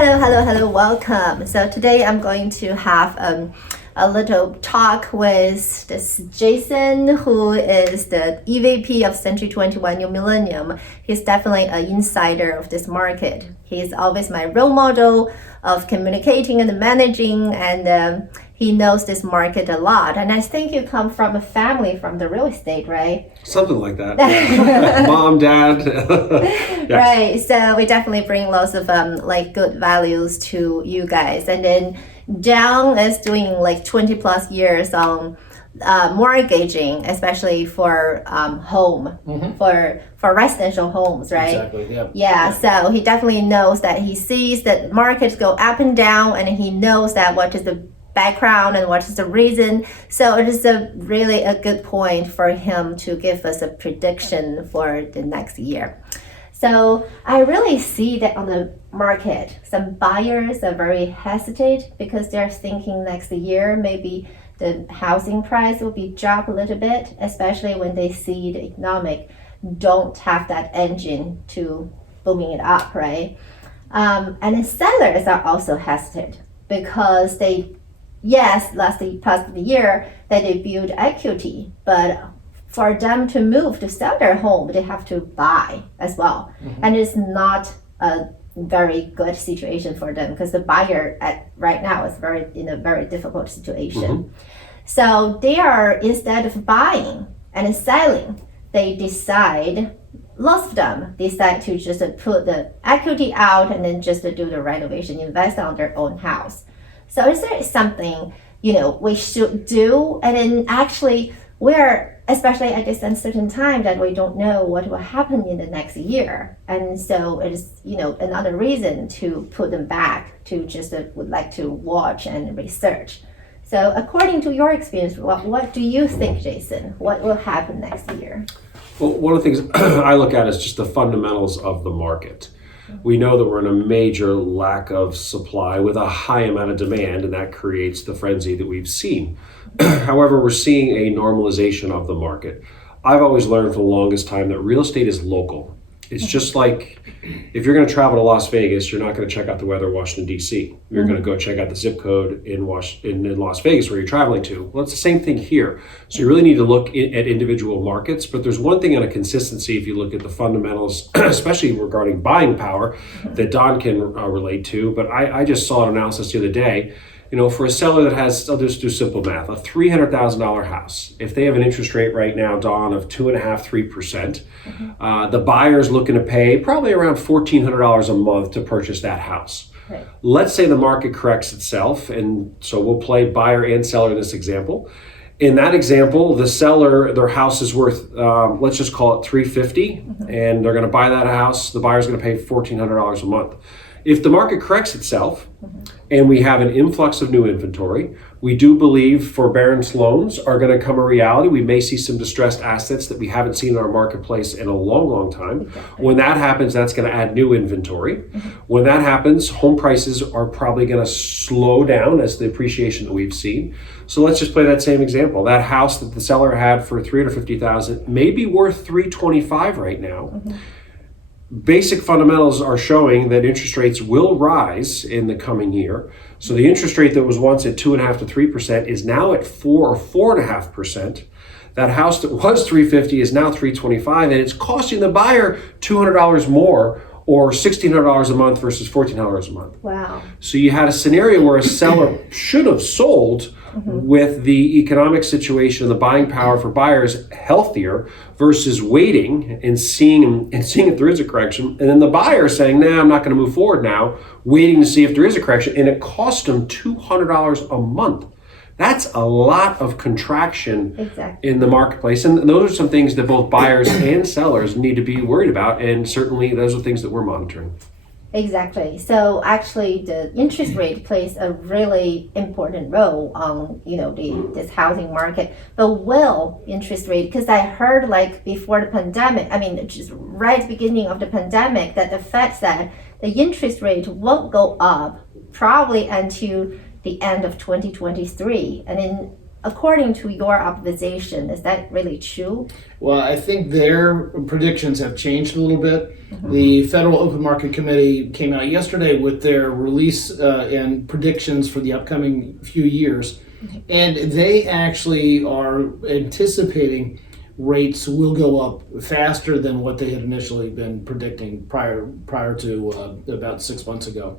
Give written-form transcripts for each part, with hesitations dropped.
Hello, welcome. So today I'm going to have a little talk with this Jason, who is the EVP of Century 21 New Millennium. He's definitely an insider of this market. He's always my role model of communicating and managing, and he knows this market a lot. And I think you come from a family from the real estate, right? Something like that. Yeah. Mom, dad. Yes. Right. So we definitely bring lots of like good values to you guys. And then John is doing like 20 plus years on mortgaging, especially for home, for residential homes, right? Exactly. Yeah. Yeah. So he definitely knows that he sees that markets go up and down, and he knows that what is the background and what is the reason. So it is really a good point for him to give us a prediction for the next year. So I really see that on the market, some buyers are very hesitant because they're thinking next year maybe the housing price will be drop a little bit, especially when they see the economic don't have that engine to booming it up, right? And the sellers are also hesitant because last past year that they build equity, but for them to move to sell their home, they have to buy as well. And it's not a very good situation for them because the buyer right now is in a very difficult situation. So they are, instead of buying and selling, lots of them decide to just put the equity out and then just do the renovation, invest on their own house. So is there something, we should do? And then actually we're, especially at this uncertain time, that we don't know what will happen in the next year. And so it is, another reason to put them back to just would like to watch and research. So according to your experience, what do you think, Jason? What will happen next year? Well, one of the things I look at is just the fundamentals of the market. We know that we're in a major lack of supply with a high amount of demand, and that creates the frenzy that we've seen. However, we're seeing a normalization of the market. I've always learned for the longest time that real estate is local. It's just like if you're going to travel to Las Vegas, you're not going to check out the weather in Washington, D.C. You're going to go check out the zip code in Las Vegas where you're traveling to. Well, it's the same thing here. So you really need to look at individual markets. But there's one thing on a consistency if you look at the fundamentals, especially regarding buying power, that Don can relate to. But I just saw an analysis the other day. For a seller that has, I'll just do simple math, a $300,000 house, if they have an interest rate right now, Dawn, of 2.5–3%, the buyer's looking to pay probably around $1,400 a month to purchase that house. Right. Let's say the market corrects itself, and so we'll play buyer and seller in this example. In that example, the seller, their house is worth, let's just call it $350,000, and they're going to buy that house. The buyer's going to pay $1,400 a month. If the market corrects itself and we have an influx of new inventory, we do believe forbearance loans are going to become a reality. We may see some distressed assets that we haven't seen in our marketplace in a long, long time. Exactly. When that happens, that's going to add new inventory. When that happens, home prices are probably going to slow down as the appreciation that we've seen. So let's just play that same example. That house that the seller had for $350,000 may be worth $325,000 right now. Basic fundamentals are showing that interest rates will rise in the coming year. So the interest rate that was once at 2.5% to 3% is now at 4 or 4.5%. That house that was $350,000 is now $325,000, and it's costing the buyer $200 more, or $1,600 a month versus $1,400 a month. Wow. So you had a scenario where a seller should have sold with the economic situation and the buying power for buyers healthier versus waiting and seeing if there is a correction. And then the buyer saying, nah, I'm not going to move forward now, waiting to see if there is a correction. And it cost them $200 a month. That's a lot of contraction in the marketplace. And those are some things that both buyers and sellers need to be worried about. And certainly those are things that we're monitoring. Exactly. So actually the interest rate plays a really important role on, this housing market. But will interest rate, because I heard like before the pandemic, just right at the beginning of the pandemic, that the Fed said the interest rate won't go up probably until the end of 2023. And then according to your observation, is that really true? Well, I think their predictions have changed a little bit. The Federal Open Market Committee came out yesterday with their release and predictions for the upcoming few years. And they actually are anticipating rates will go up faster than what they had initially been predicting prior to about 6 months ago.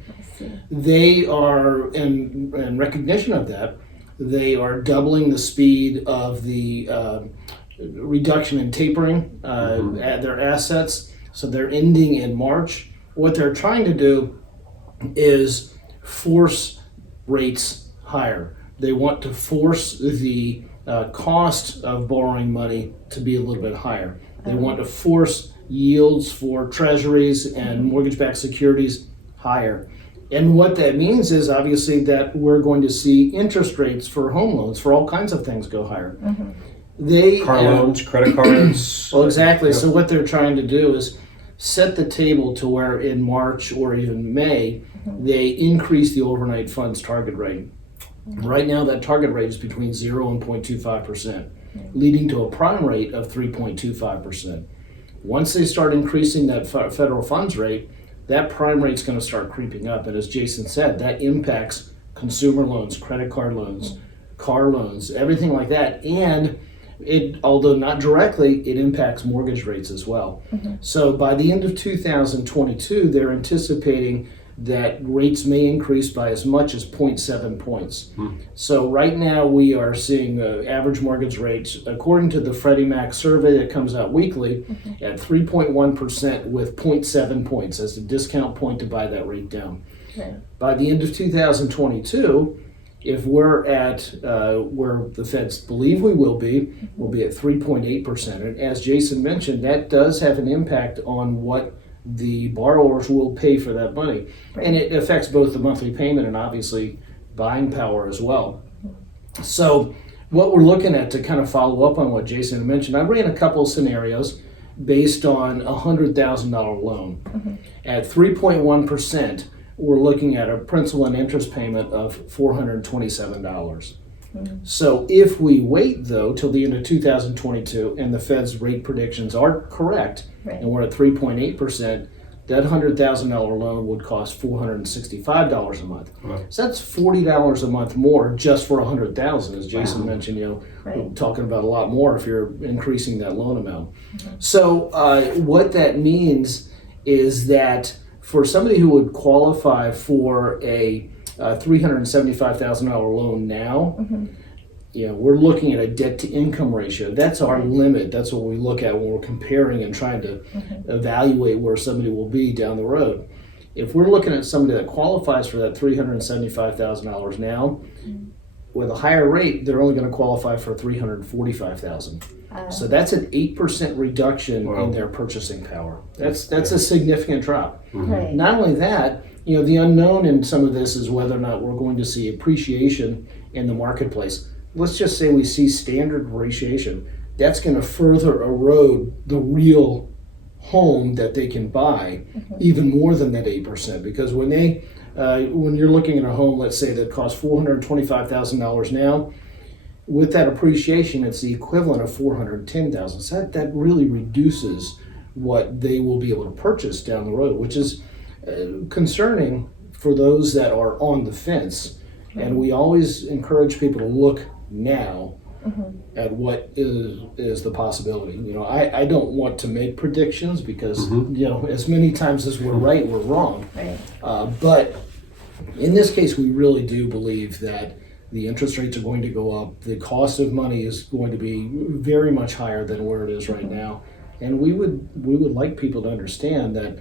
They are, in recognition of that, they are doubling the speed of the reduction in tapering at their assets. So they're ending in March. What they're trying to do is force rates higher. They want to force the cost of borrowing money to be a little bit higher. They want to force yields for treasuries and mortgage-backed securities higher. And what that means is obviously that we're going to see interest rates for home loans, for all kinds of things, go higher. Car loans, credit cards. Well, exactly. So what they're trying to do is set the table to where in March or even May, they increase the overnight funds target rate. Right now, that target rate is between 0 and 0.25%, leading to a prime rate of 3.25%. Once they start increasing that federal funds rate, that prime rate is going to start creeping up. And as Jason said, that impacts consumer loans, credit card loans, car loans, everything like that. And it, although not directly, it impacts mortgage rates as well. So by the end of 2022, they're anticipating that rates may increase by as much as 0.7 points. So right now we are seeing average mortgage rates, according to the Freddie Mac survey that comes out weekly, at 3.1% with 0.7 points as the discount point to buy that rate down. By the end of 2022, if we're at where the Feds believe we will be, we'll be at 3.8%. And as Jason mentioned, that does have an impact on what the borrowers will pay for that money. And it affects both the monthly payment and obviously buying power as well. So what we're looking at, to kind of follow up on what Jason mentioned, I ran a couple of scenarios based on a $100,000 loan. At 3.1%, we're looking at a principal and interest payment of $427. So if we wait, though, till the end of 2022 and the Fed's rate predictions are correct, and we're at 3.8%, that $100,000 loan would cost $465 a month. So that's $40 a month more just for $100,000, as Jason mentioned. We're talking about a lot more if you're increasing that loan amount. So what that means is that for somebody who would qualify for a $375,000 loan now, we're looking at a debt to income ratio. That's our limit. That's what we look at when we're comparing and trying to evaluate where somebody will be down the road. If we're looking at somebody that qualifies for that $375,000 now, with a higher rate, they're only going to qualify for $345,000. So that's an 8% reduction in their purchasing power. That's a significant drop. Not only that, the unknown in some of this is whether or not we're going to see appreciation in the marketplace. Let's just say we see standard appreciation. That's going to further erode the real home that they can buy even more than that 8%. Because when you're looking at a home, let's say that costs $425,000 now, with that appreciation, it's the equivalent of $410,000. So that really reduces what they will be able to purchase down the road, which is concerning for those that are on the fence. And we always encourage people to look now at what is the possibility. I don't want to make predictions because as many times as we're right, we're wrong. But in this case, we really do believe that the interest rates are going to go up. The cost of money is going to be very much higher than where it is right now. And we would like people to understand that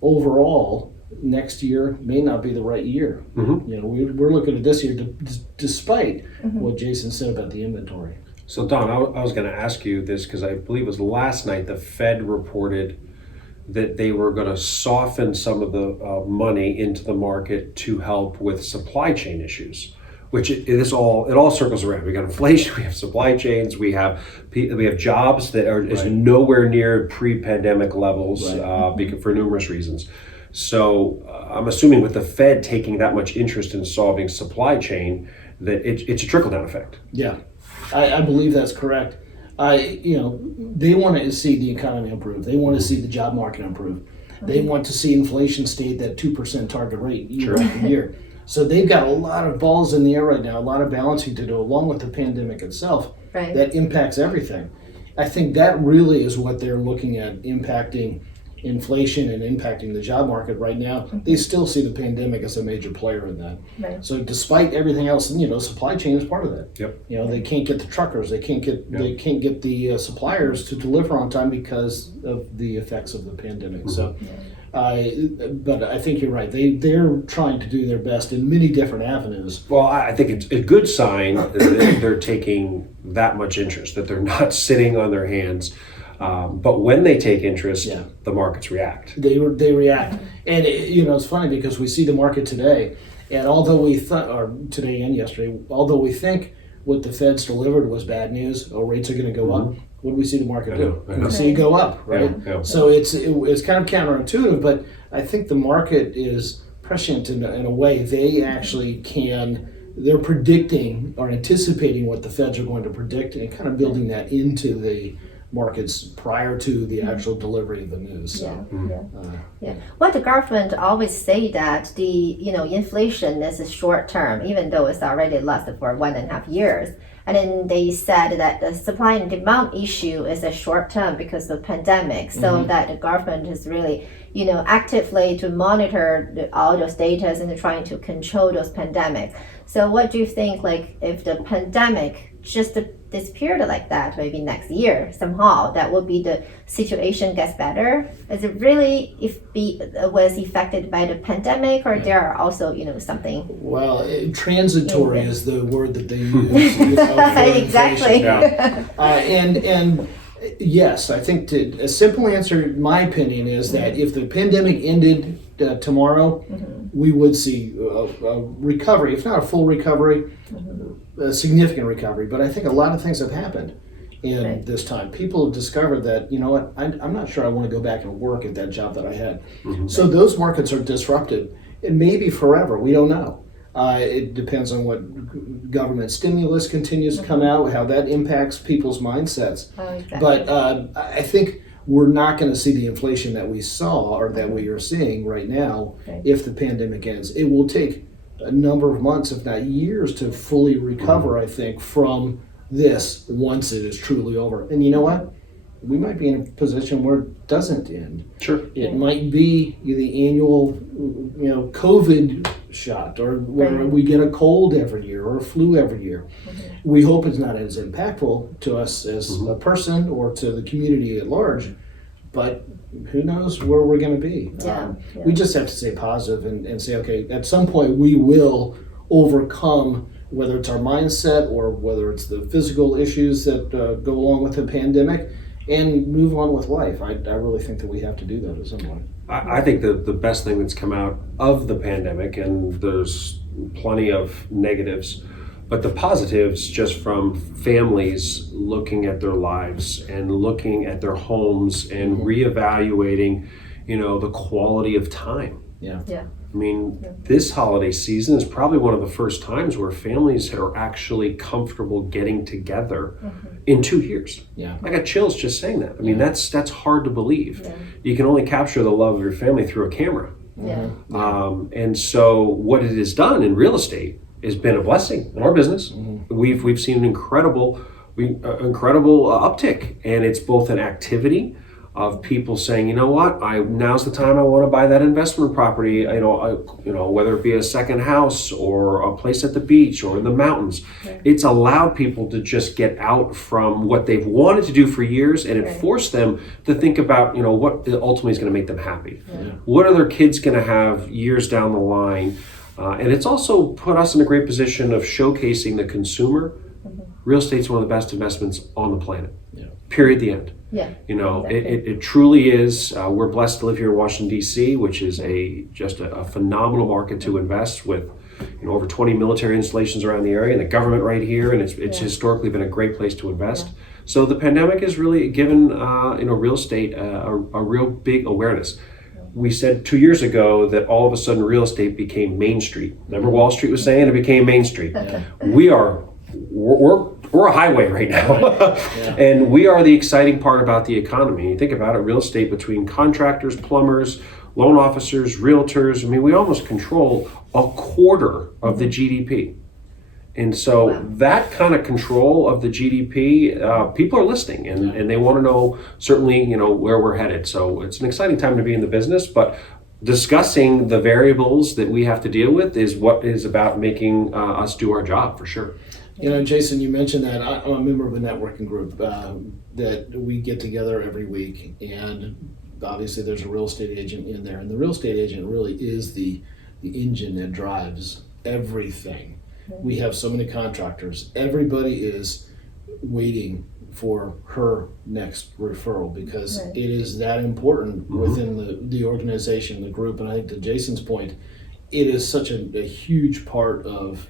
overall, next year may not be the right year. We're looking at this year despite what Jason said about the inventory. So Don, I was going to ask you this because I believe it was last night the Fed reported that they were going to soften some of the money into the market to help with supply chain issues. Which it all circles around. We got inflation, we have supply chains, we have jobs that are is nowhere near pre-pandemic levels for numerous reasons. So I'm assuming with the Fed taking that much interest in solving supply chain, that it's a trickle-down effect. Yeah, I believe that's correct. They want to see the economy improve. They want to see the job market improve. They want to see inflation stay at that 2% target rate year after year. So they've got a lot of balls in the air right now, a lot of balancing to do, along with the pandemic itself, that impacts everything. I think that really is what they're looking at, impacting inflation and impacting the job market right now. They still see the pandemic as a major player in that. Right. So despite everything else, supply chain is part of that. Yep. They can't get the truckers, they can't get the suppliers to deliver on time because of the effects of the pandemic. So, but I think you're right. They're trying to do their best in many different avenues. Well, I think it's a good sign that they're taking that much interest, that they're not sitting on their hands. But when they take interest, the markets react. They react, and it's funny because we see the market today, and although we thought, or today and yesterday, although we think what the Fed's delivered was bad news, rates are going to go up. What do we see the market do? We see it go up, right? Yeah. So it's kind of counterintuitive, but I think the market is prescient in a way. They actually they're predicting or anticipating what the Feds are going to predict and kind of building that into the markets prior to the actual delivery of the news. So, Well, the government always say that the inflation is a short term, even though it's already lasted for 1.5 years. And then they said that the supply and demand issue is a short term because of the pandemic. So that the government is really actively to monitor all those data and trying to control those pandemics. So what do you think? Like if the pandemic just disappeared like that, maybe next year somehow, that would be the situation gets better? Is it really was affected by the pandemic, or there are also something? Well, transitory is the word that they use. Exactly. And yes, I think a simple answer, in my opinion, is that if the pandemic ended tomorrow, we would see a recovery, if not a full recovery, a significant recovery. But I think a lot of things have happened in this time. People have discovered that, I'm not sure I want to go back and work at that job that I had. So those markets are disrupted, and maybe forever, we don't know. It depends on what government stimulus continues to come out, how that impacts people's mindsets. Exactly. But I think we're not going to see the inflation that we saw or that we are seeing right now if the pandemic ends. It will take a number of months, if not years, to fully recover, I think, from this once it is truly over. And you know what? We might be in a position where it doesn't end. Sure. It might be the annual, COVID shot, or where we get a cold every year or a flu every year. We hope it's not as impactful to us as a person or to the community at large, but who knows where we're going to be. We just have to stay positive and say, okay, at some point we will overcome, whether it's our mindset or whether it's the physical issues that go along with the pandemic, and move on with life. I really think that we have to do that at some point. I think the best thing that's come out of the pandemic, and there's plenty of negatives, but the positives just from families looking at their lives and looking at their homes and reevaluating, the quality of time. Yeah. I mean, this holiday season is probably one of the first times where families are actually comfortable getting together in 2 years. Yeah. I got chills just saying that. I mean, that's hard to believe. Yeah. You can only capture the love of your family through a camera. Yeah. And so what it has done in real estate has been a blessing in our business. We've seen an incredible uptick, and it's both an activity of people saying, you know what, now's the time I want to buy that investment property, whether it be a second house or a place at the beach or in the mountains. Right. It's allowed people to just get out from what they've wanted to do for years, and it forced them to think about, what ultimately is going to make them happy. Yeah. What are their kids going to have years down the line? And it's also put us in a great position of showcasing the consumer. Real estate's one of the best investments on the planet. Yeah. Period. The end. Yeah. Exactly. It truly is. We're blessed to live here in Washington, D.C., which is just a phenomenal market to invest with, over 20 military installations around the area, and the government right here, and it's historically been a great place to invest. Yeah. So the pandemic has really given real estate a real big awareness. we said 2 years ago that all of a sudden real estate became Main Street. Remember Wall Street was saying it became Main Street. We're a highway right now. And we are the exciting part about the economy. You think about it, real estate between contractors, plumbers, loan officers, realtors. I mean, we almost control a quarter of the GDP. And so that kind of control of the GDP, people are listening and they want to know certainly, where we're headed. So it's an exciting time to be in the business, but discussing the variables that we have to deal with is what is about making us do our job for sure. Jason, you mentioned that I'm a member of a networking group that we get together every week, and obviously there's a real estate agent in there, and the real estate agent really is the engine that drives everything. We have so many contractors. Everybody is waiting for her next referral because it is that important within the organization, the group. And I think to Jason's point, it is such a huge part of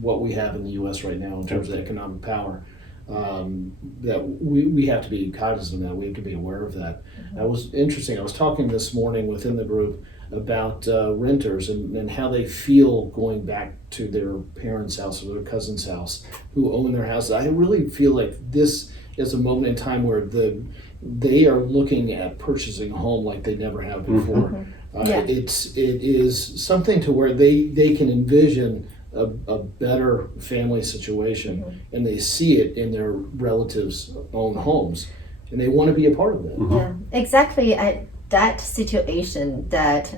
what we have in the U.S. right now in terms of economic power, that we have to be cognizant of that. We have to be aware of that. That was interesting. I was talking this morning within the group about renters and how they feel going back to their parents' house or their cousin's house who own their houses. I really feel like this is a moment in time where they are looking at purchasing a home like they never have before. It is something to where they can envision a better family situation, and they see it in their relatives' own homes, and they want to be a part of that. Yeah, exactly. That situation, that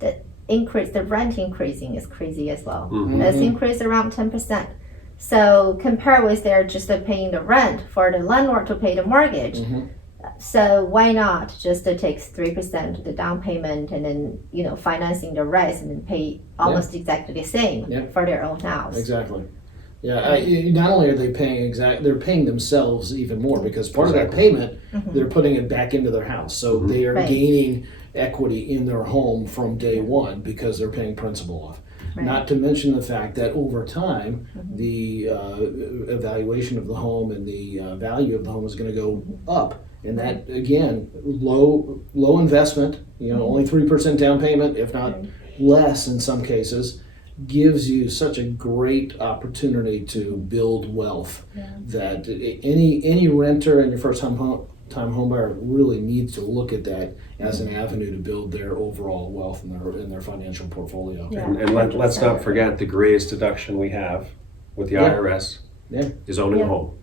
the rent increasing is crazy as well. It's increased around 10%. So compare with they're just paying the rent for the landlord to pay the mortgage. So why not just to take 3% the down payment and then financing the rest and then pay almost exactly the same for their own house. Exactly. Yeah, not only are they paying they're paying themselves even more because part of that payment they're putting it back into their house. So they are gaining equity in their home from day one because they're paying principal off. Not to mention the fact that over time, the evaluation of the home and the value of the home is going to go up. And that, again, low investment, only 3% down payment, if not less in some cases, gives you such a great opportunity to build wealth that any renter and your first-time home buyer really needs to look at that as an avenue to build their overall wealth in their financial portfolio. And let's not forget the greatest deduction we have with the IRS is owning a home.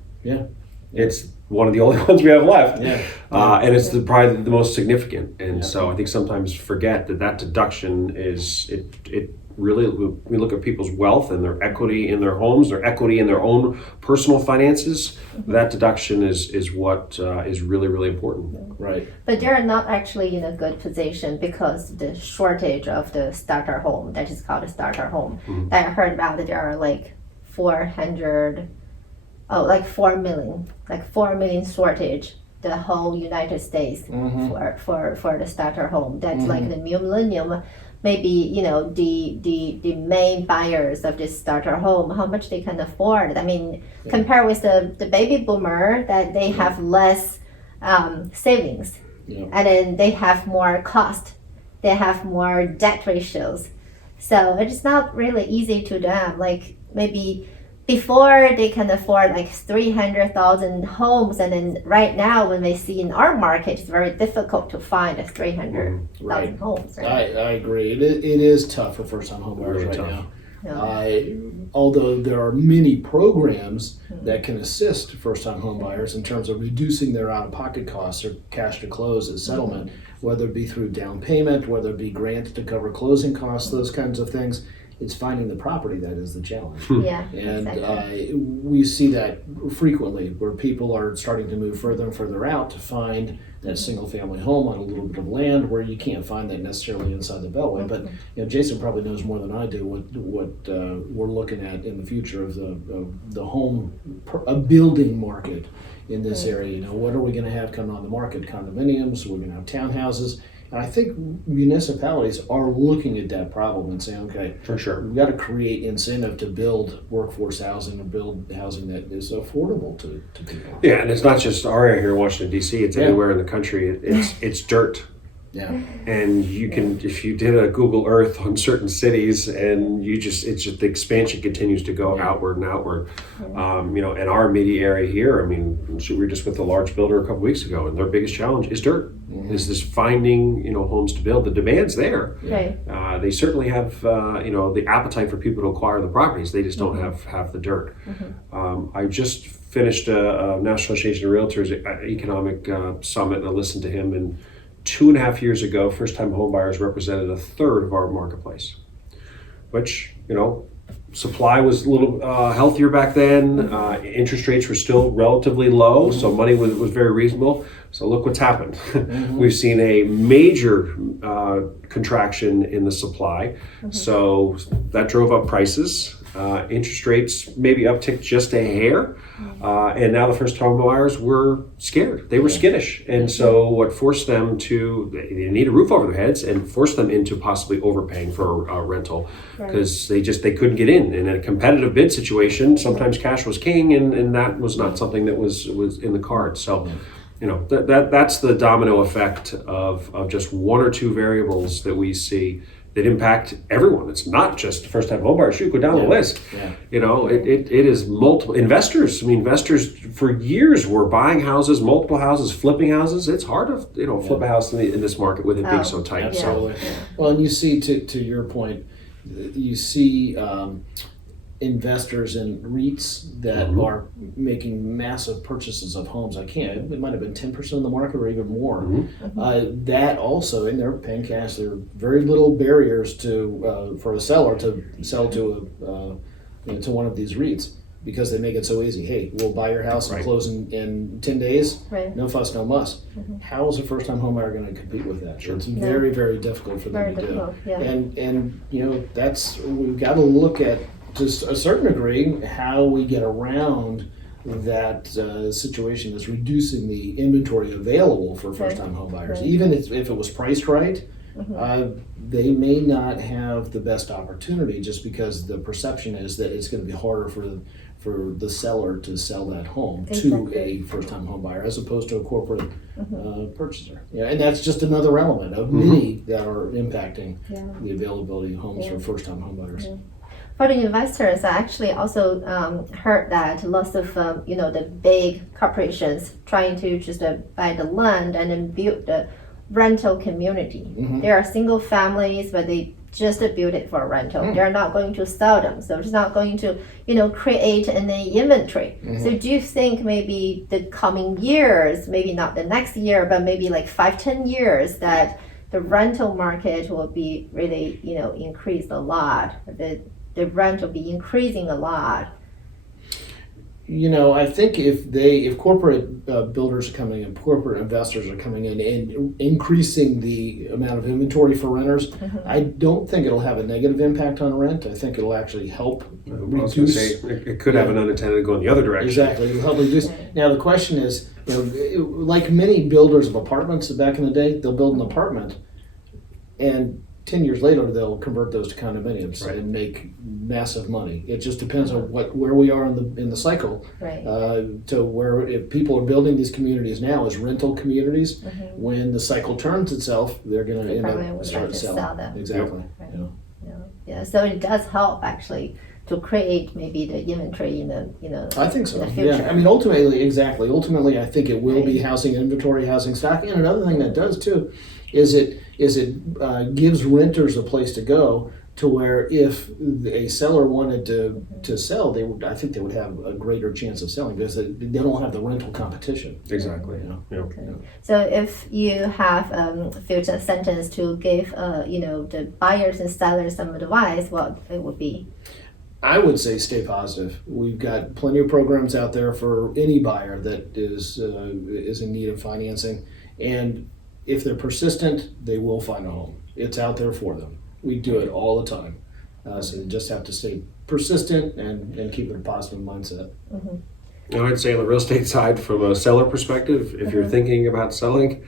It's one of the only ones we have left, and it's probably the most significant. And so I think sometimes forget that deduction is it really, we look at people's wealth and their equity in their homes, their equity in their own personal finances. That deduction is what is really, really important. Right. But they're not actually in a good position because the shortage of the starter home, that is called a starter home. That I heard about it, there are like 4 million shortage the whole United States for the starter home. That's like the Millennium. Maybe the main buyers of this starter home, how much they can afford. I mean, compare with the baby boomer that they have less savings, and then they have more cost, they have more debt ratios. So it's not really easy to them. Like maybe before they can afford like 300,000 homes, and then right now when they see in our market, it's very difficult to find 300,000 homes. Right? I agree. It is tough for first-time home buyers now. Although there are many programs that can assist first-time home buyers in terms of reducing their out-of-pocket costs or cash to close at settlement, whether it be through down payment, whether it be grants to cover closing costs, those kinds of things. It's finding the property that is the challenge. And we see that frequently where people are starting to move further and further out to find that single family home on a little bit of land where you can't find that necessarily inside the Beltway. But Jason probably knows more than I do what we're looking at in the future of the home building market in this area. What are we going to have coming on the market? Condominiums, we're going to have townhouses. And I think municipalities are looking at that problem and saying, okay, for sure, we've got to create incentive to build workforce housing and build housing that is affordable to people. Yeah, and it's not just our area here in Washington, D.C., it's anywhere in the country. It's dirt. Yeah. And you can, if you did a Google Earth on certain cities, and it's just the expansion continues to go outward and outward. In our immediate area here, I mean, we were just with a large builder a couple weeks ago, and their biggest challenge is dirt. Is this finding, homes to build. The demand's there. Right. They certainly have, the appetite for people to acquire the properties. They just don't have the dirt. I just finished a National Association of Realtors economic summit, and I listened to him, and 2.5 years ago, first-time homebuyers represented a third of our marketplace, which, supply was a little healthier back then. Interest rates were still relatively low, so money was very reasonable. So look what's happened. We've seen a major contraction in the supply. So that drove up prices. Interest rates maybe upticked just a hair. And now the first home buyers were scared. They were skittish. And so what forced them they need a roof over their heads, and forced them into possibly overpaying for a rental, because they couldn't get in. In a competitive bid situation, sometimes cash was king, and that was not something that was in the cards. So that's the domino effect of just one or two variables that we see that impact everyone. It's not just first-time homebuyers. You go down the list. It is multiple investors. I mean, investors for years were buying houses, multiple houses, flipping houses. It's hard to flip a house in this market with it being so tight. Absolutely. Well, and you see, to your point, you see investors in REITs that are making massive purchases of homes. It might have been 10% of the market or even more. That also, and they're paying cash. There are very little barriers for a seller to sell to one of these REITs, because they make it so easy. Hey, we'll buy your house and close in 10 days. No fuss, no muss. How is a first-time homebuyer going to compete with that? It's very, very difficult for them to do. And we've got to look at, to a certain degree, how we get around that situation is reducing the inventory available for first-time homebuyers. Even if it was priced right, they may not have the best opportunity, just because the perception is that it's going to be harder for the seller to sell that home to a first-time homebuyer as opposed to a corporate purchaser. And that's just another element of many that are impacting the availability of homes for first-time homebuyers. For the investors, I actually also heard that lots of the big corporations trying to just buy the land and then build the rental community. There are single families, but they just build it for rental. They're not going to sell them, so it's not going to create any inventory. So do you think maybe the coming years, maybe not the next year, but maybe like 5-10 years, that the rental market will be really increased a lot? The rent will be increasing a lot. I think if corporate builders are coming in, corporate investors are coming in and increasing the amount of inventory for renters, I don't think it'll have a negative impact on rent. I think it'll actually help reduce. It could have an unintended go in the other direction. Exactly, it'll help reduce. Now the question is, like many builders of apartments back in the day, they'll build an apartment, and 10 years later, they'll convert those to condominiums and make massive money. It just depends on where we are in the cycle. To where, if people are building these communities now as rental communities, when the cycle turns itself, they're going to end up start selling them. Exactly. So it does help actually to create maybe the inventory in the I think so. In the future. Yeah. I mean, ultimately, I think it will be housing inventory, housing stock. And another thing that does too is it gives renters a place to go, to where if a seller wanted to sell, I think they would have a greater chance of selling, because they don't have the rental competition. Exactly. So if you have a few sentences to give the buyers and sellers some advice, what it would be? I would say stay positive. We've got plenty of programs out there for any buyer that is in need of financing, and if they're persistent, they will find a home. It's out there for them. We do it all the time. So you just have to stay persistent and keep a positive mindset. I'd say on the real estate side, from a seller perspective, if you're thinking about selling,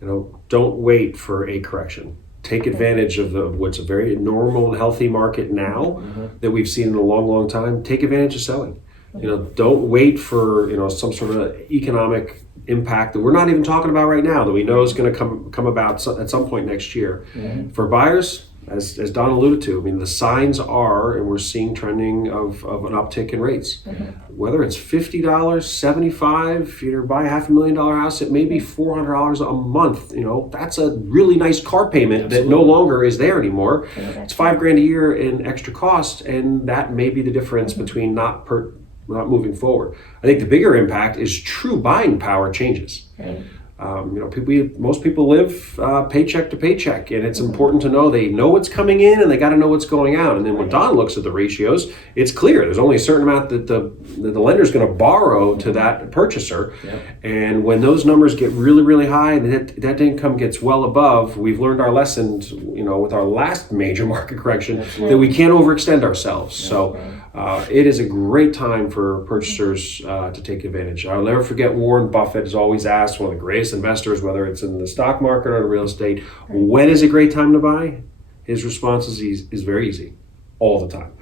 don't wait for a correction. Take advantage of what's a very normal and healthy market now that we've seen in a long, long time. Take advantage of selling. Don't wait for some sort of economic impact that we're not even talking about right now that we know is going to come about at some point next year. For buyers, as Don alluded to, I mean, the signs are, and we're seeing trending of an uptick in rates. Whether it's $50, $75, you're buy a $500,000 house, it may be $400 a month. That's a really nice car payment that no longer is there anymore. It's $5,000 a year in extra cost, and that may be the difference between not moving forward. I think the bigger impact is true buying power changes. Most people live paycheck to paycheck, and it's important to know they know what's coming in and they got to know what's going out. And then when Don looks at the ratios, it's clear there's only a certain amount that the lender is going to borrow to that purchaser. And when those numbers get really, really high and that income gets well above, we've learned our lessons, with our last major market correction, that we can't overextend ourselves. So it is a great time for purchasers to take advantage. I'll never forget Warren Buffett is always asked, one of the greatest investors, whether it's in the stock market or in real estate, when is a great time to buy? His response is very easy. All the time.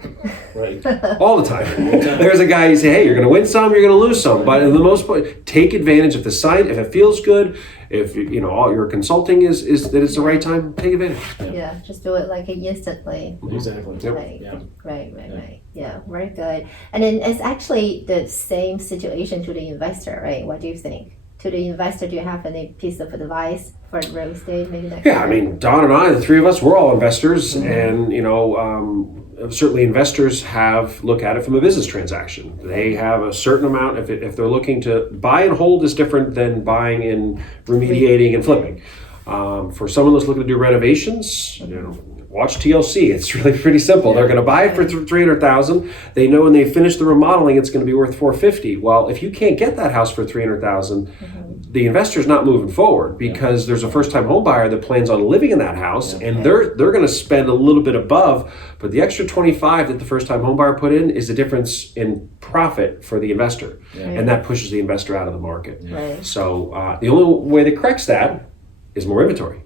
Right. All the time. There's a guy, you say, hey, you're going to win some, you're going to lose some. But in the most part, take advantage if if it feels good, if all your consulting is that it's the right time, take advantage. Yeah, just do it like instantly. Exactly. Right. Right. Yeah, very good. And then it's actually the same situation to the investor, right? What do you think? To the investor, do you have any piece of advice for real estate maybe next year? I mean, Don and I, the three of us, we're all investors, and certainly investors look at it from a business transaction. They have a certain amount. If they're looking to buy and hold, is different than buying and remediating and flipping. For someone that's looking to do renovations, watch TLC. It's really pretty simple. They're going to buy it for $300,000. They know when they finish the remodeling, it's going to be worth $450,000. Well, if you can't get that house for $300,000, the investor's not moving forward because there's a first-time home buyer that plans on living in that house, and they're going to spend a little bit above, but the extra $25,000 that the first-time home buyer put in is the difference in profit for the investor, and that pushes the investor out of the market. So the only way that corrects that is more inventory.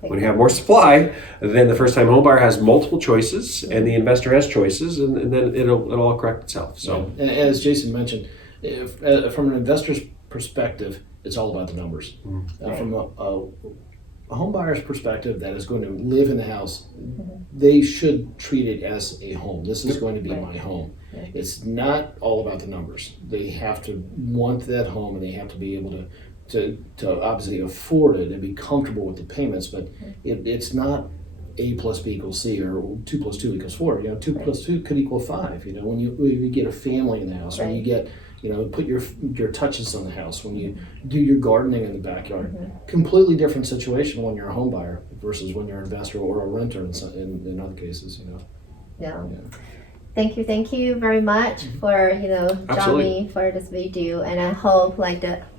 When you have more supply, then the first-time homebuyer has multiple choices, and the investor has choices, and then it'll all correct itself. So, and as Jason mentioned, from an investor's perspective, it's all about the numbers. From a homebuyer's perspective that is going to live in the house, they should treat it as a home. This is going to be my home. It's not all about the numbers. They have to want that home, and they have to be able to obviously afford it and be comfortable with the payments, but it's not A plus B equals C or 2 plus 2 equals 4. 2 plus 2 could equal 5. When you get a family in the house, when you get put your touches on the house, when you do your gardening in the backyard, completely different situation when you're a home buyer versus when you're an investor or a renter in other cases. Thank you very much for Johnny for this video, and I hope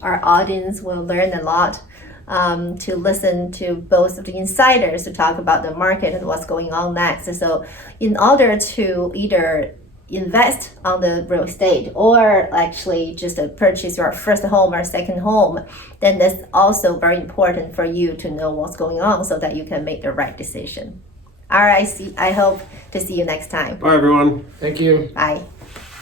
our audience will learn a lot to listen to both of the insiders to talk about the market and what's going on next. So in order to either invest on the real estate or actually just purchase your first home or second home, then that's also very important for you to know what's going on so that you can make the right decision. All right, I hope to see you next time. Bye, everyone. Thank you. Bye.